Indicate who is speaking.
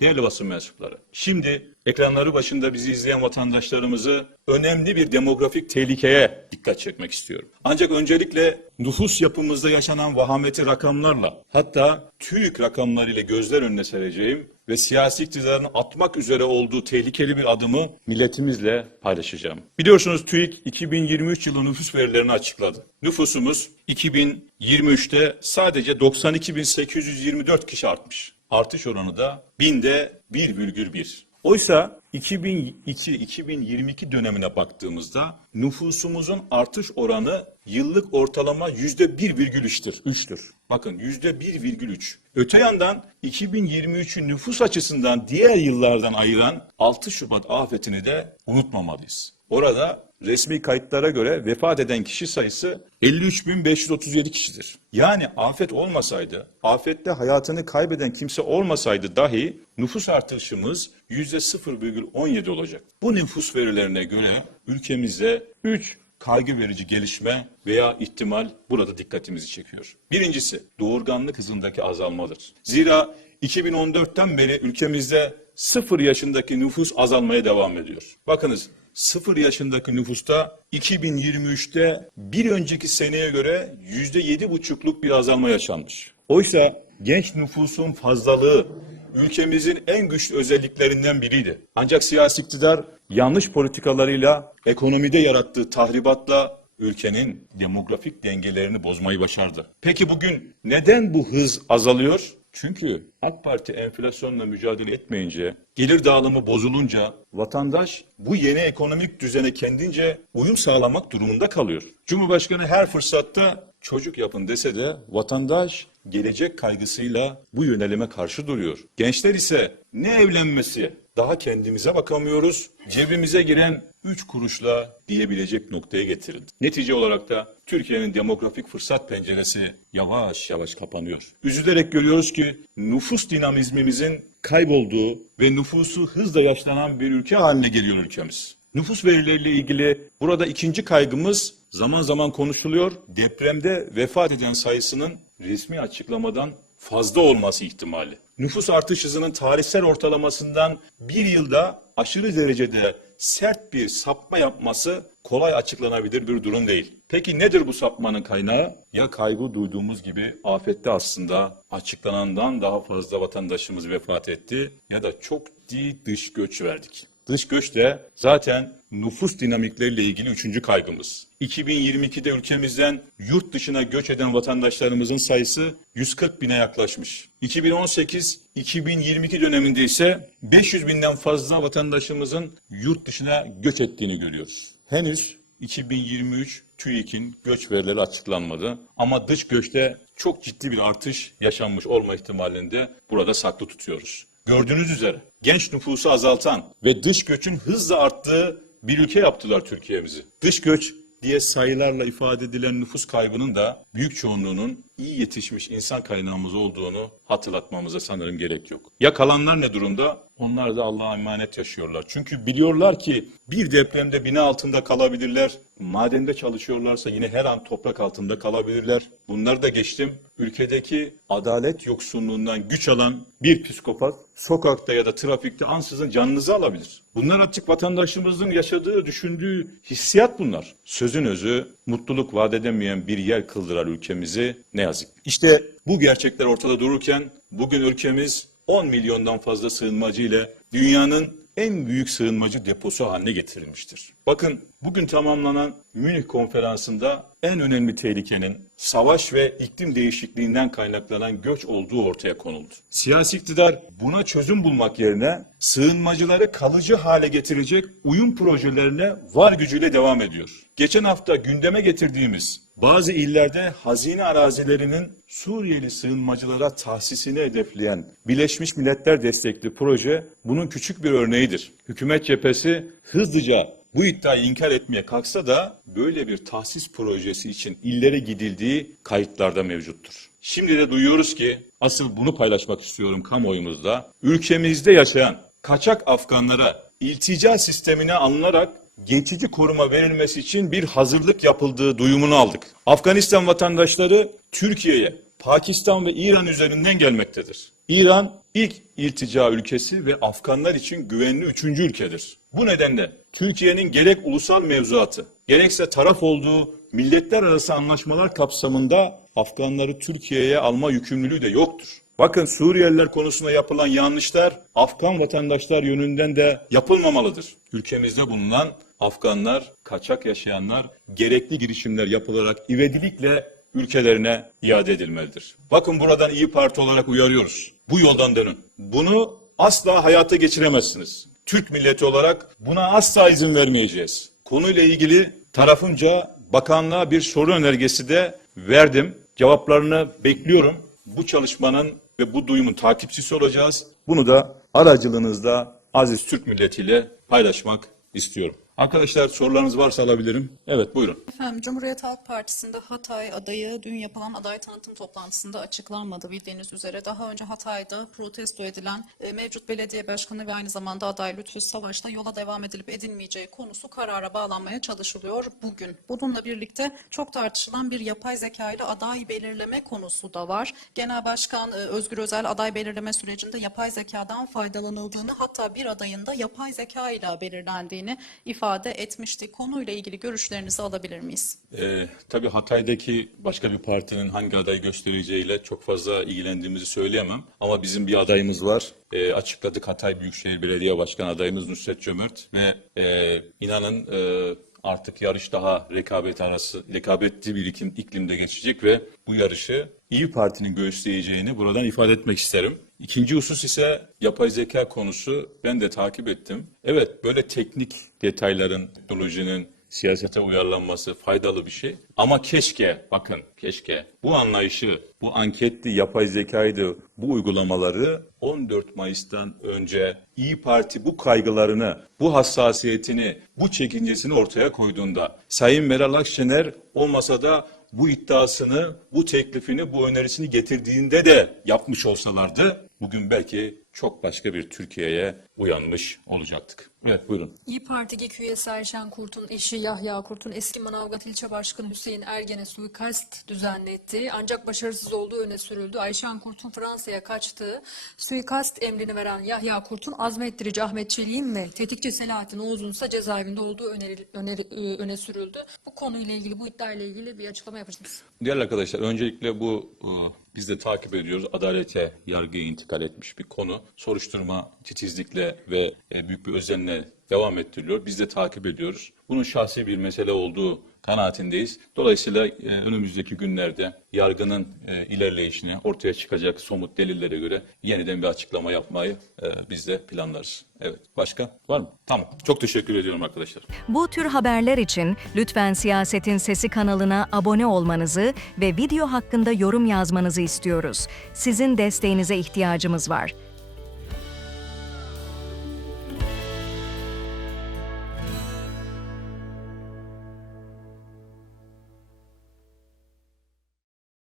Speaker 1: Değerli basın mensupları, şimdi ekranları başında bizi izleyen vatandaşlarımızı önemli bir demografik tehlikeye dikkat çekmek istiyorum. Ancak öncelikle nüfus yapımızda yaşanan vahameti rakamlarla, hatta TÜİK rakamlarıyla gözler önüne sereceğim ve siyasi iktidarın atmak üzere olduğu tehlikeli bir adımı milletimizle paylaşacağım. Biliyorsunuz TÜİK 2023 yılı nüfus verilerini açıkladı. Nüfusumuz 2023'te sadece 92.824 kişi artmış. Artış oranı da binde 1,1. Oysa 2002-2022 dönemine baktığımızda nüfusumuzun artış oranı yıllık ortalama %1,3'tür. 3'tür. Bakın %1,3. Öte yandan 2023'ün nüfus açısından diğer yıllardan ayıran 6 Şubat afetini de unutmamalıyız. Orada resmi kayıtlara göre vefat eden kişi sayısı 53.537 kişidir. Yani afet olmasaydı, afette hayatını kaybeden kimse olmasaydı dahi nüfus artışımız %0,17 olacak. Bu nüfus verilerine göre ülkemizde 3 kaygı verici gelişme veya ihtimal burada dikkatimizi çekiyor. Birincisi doğurganlık hızındaki azalmadır. Zira 2014'ten beri ülkemizde 0 yaşındaki nüfus azalmaya devam ediyor. Bakınız 0 yaşındaki nüfusta 2023'te bir önceki seneye göre %7,5'luk bir azalma yaşanmış. Oysa genç nüfusun fazlalığı ülkemizin en güçlü özelliklerinden biriydi. Ancak siyasi iktidar yanlış politikalarıyla ekonomide yarattığı tahribatla ülkenin demografik dengelerini bozmayı başardı. Peki bugün neden bu hız azalıyor? Çünkü AK Parti enflasyonla mücadele etmeyince, gelir dağılımı bozulunca vatandaş bu yeni ekonomik düzene kendince uyum sağlamak durumunda kalıyor. Cumhurbaşkanı her fırsatta çocuk yapın dese de vatandaş gelecek kaygısıyla bu yönelime karşı duruyor. Gençler ise ne evlenmesi, daha kendimize bakamıyoruz, cebimize giren 3 kuruşla diyebilecek noktaya getirildi. Netice olarak da Türkiye'nin demografik fırsat penceresi yavaş yavaş kapanıyor. Üzülerek görüyoruz ki nüfus dinamizmimizin kaybolduğu ve nüfusu hızla yaşlanan bir ülke haline geliyor ülkemiz. Nüfus verileriyle ilgili burada ikinci kaygımız zaman zaman konuşuluyor. Depremde vefat eden sayısının resmi açıklamadan fazla olması ihtimali. Nüfus artış hızının tarihsel ortalamasından bir yılda aşırı derecede sert bir sapma yapması kolay açıklanabilir bir durum değil. Peki nedir bu sapmanın kaynağı? Ya kaygı duyduğumuz gibi afette aslında açıklanandan daha fazla vatandaşımız vefat etti ya da çok ciddi dış göç verdik. Dış göç de zaten nüfus dinamikleriyle ilgili üçüncü kaygımız. 2022'de ülkemizden yurt dışına göç eden vatandaşlarımızın sayısı 140 bine yaklaşmış. 2018-2022 döneminde ise 500 binden fazla vatandaşımızın yurt dışına göç ettiğini görüyoruz. Henüz 2023 TÜİK'in göç verileri açıklanmadı ama dış göçte çok ciddi bir artış yaşanmış olma ihtimalini de burada saklı tutuyoruz. Gördüğünüz üzere genç nüfusu azaltan ve dış göçün hızla arttığı bir ülke yaptılar Türkiye'mizi. Dış göç diye sayılarla ifade edilen nüfus kaybının da büyük çoğunluğunun iyi yetişmiş insan kaynağımız olduğunu hatırlatmamıza sanırım gerek yok. Ya kalanlar ne durumda? Onlar da Allah'a emanet yaşıyorlar. Çünkü biliyorlar ki bir depremde bina altında kalabilirler. Madende çalışıyorlarsa yine her an toprak altında kalabilirler. Bunları da geçtim. Ülkedeki adalet yoksunluğundan güç alan bir psikopat sokakta ya da trafikte ansızın canınızı alabilir. Bunlar açık vatandaşımızın yaşadığı, düşündüğü hissiyat bunlar. Sözün özü mutluluk vaat edemeyen bir yer kıldırar ülkemizi ne yazık. İşte bu gerçekler ortada dururken bugün ülkemiz 10 milyondan fazla sığınmacı ile dünyanın en büyük sığınmacı deposu haline getirilmiştir. Bakın bugün tamamlanan Münih konferansında en önemli tehlikenin savaş ve iklim değişikliğinden kaynaklanan göç olduğu ortaya konuldu. Siyasi iktidar buna çözüm bulmak yerine sığınmacıları kalıcı hale getirecek uyum projelerine var gücüyle devam ediyor. Geçen hafta gündeme getirdiğimiz bazı illerde hazine arazilerinin Suriyeli sığınmacılara tahsisini hedefleyen Birleşmiş Milletler destekli proje bunun küçük bir örneğidir. Hükümet cephesi hızlıca bu iddiayı inkar etmeye kalksa da böyle bir tahsis projesi için illere gidildiği kayıtlarda mevcuttur. Şimdi de duyuyoruz ki asıl bunu paylaşmak istiyorum kamuoyumuzda. Ülkemizde yaşayan kaçak Afganlara iltica sistemine alınarak geçici koruma verilmesi için bir hazırlık yapıldığı duyumunu aldık. Afganistan vatandaşları Türkiye'ye, Pakistan ve İran üzerinden gelmektedir. İran ilk iltica ülkesi ve Afganlar için güvenli üçüncü ülkedir. Bu nedenle Türkiye'nin gerek ulusal mevzuatı, gerekse taraf olduğu milletler arası anlaşmalar kapsamında Afganları Türkiye'ye alma yükümlülüğü de yoktur. Bakın Suriyeliler konusunda yapılan yanlışlar Afgan vatandaşlar yönünden de yapılmamalıdır. Ülkemizde bulunan Afganlar, kaçak yaşayanlar gerekli girişimler yapılarak ivedilikle ülkelerine iade edilmelidir. Bakın buradan İyi Parti olarak uyarıyoruz. Bu yoldan dönün. Bunu asla hayata geçiremezsiniz. Türk milleti olarak buna asla izin vermeyeceğiz. Konuyla ilgili tarafımca bakanlığa bir soru önergesi de verdim. Cevaplarını bekliyorum. Bu çalışmanın ve bu duyumun takipçisi olacağız. Bunu da aracılığınızla aziz Türk milletiyle paylaşmak istiyorum. Arkadaşlar sorularınız varsa alabilirim.
Speaker 2: Evet buyurun. Efendim Cumhuriyet Halk Partisi'nde Hatay adayı dün yapılan aday tanıtım toplantısında açıklanmadı bildiğiniz üzere. Daha önce Hatay'da protesto edilen e, mevcut belediye başkanı ve aynı zamanda aday Lütfü Savaş'ta yola devam edilip edilmeyeceği konusu karara bağlanmaya çalışılıyor bugün. Bununla birlikte çok tartışılan bir yapay zeka ile aday belirleme konusu da var. Genel Başkan e, Özgür Özel aday belirleme sürecinde yapay zekadan faydalanıldığını hatta bir adayın da yapay zeka ile belirlendiğini ifade etmişti. Konuyla ilgili görüşlerinizi alabilir miyiz?
Speaker 3: Ee, tabii Hatay'daki başka bir partinin hangi aday göstereceğiyle çok fazla ilgilendiğimizi söyleyemem. Ama bizim bir adayımız var. Ee, açıkladık Hatay Büyükşehir Belediye Başkanı adayımız Nusret Cömert ve e, inanın e, artık yarış daha rekabet arası, rekabetli bir iklim, iklimde geçecek ve bu yarışı İyi Parti'nin göstereceğini buradan ifade etmek isterim. İkinci husus ise yapay zeka konusu. Ben de takip ettim. Evet böyle teknik detayların, teknolojinin siyasete uyarlanması faydalı bir şey. Ama keşke, bakın keşke bu anlayışı, bu anketli yapay zekaydı, bu uygulamaları 14 Mayıs'tan önce İyi Parti bu kaygılarını, bu hassasiyetini, bu çekincesini ortaya koyduğunda Sayın Meral Akşener olmasa da bu iddiasını, bu teklifini, bu önerisini getirdiğinde de yapmış olsalardı bugün belki çok başka bir Türkiye'ye uyanmış olacaktık.
Speaker 2: Evet buyurun. İyi Parti GİK üyesi Ayşen Kurt'un eşi Yahya Kurt'un eski Manavgat İlçe Başkanı Hüseyin Ergen'e suikast düzenletti. Ancak başarısız olduğu öne sürüldü. Ayşen Kurt'un Fransa'ya kaçtığı suikast emrini veren Yahya Kurt'un azmettirici Ahmet Çelik'in ve tetikçi Selahattin Oğuz'un ise cezaevinde olduğu öneri, öneri- öne sürüldü. Bu konuyla ilgili, bu iddiayla ilgili bir açıklama yapar mısınız?
Speaker 3: Değerli arkadaşlar öncelikle bu e, biz de takip ediyoruz. Adalete, yargıya intikal etmiş bir konu. Soruşturma titizlikle ve e, büyük bir özenle devam ettiriliyor. Biz de takip ediyoruz. Bunun şahsi bir mesele olduğu kanaatindeyiz. Dolayısıyla e, önümüzdeki günlerde yargının e, ilerleyişine ortaya çıkacak somut delillere göre yeniden bir açıklama yapmayı e, biz de planlarız. Evet. Başka var mı? Tamam. Çok teşekkür ediyorum arkadaşlar. Bu tür haberler için lütfen Siyasetin Sesi kanalına abone olmanızı ve video hakkında yorum yazmanızı istiyoruz. Sizin desteğinize ihtiyacımız var.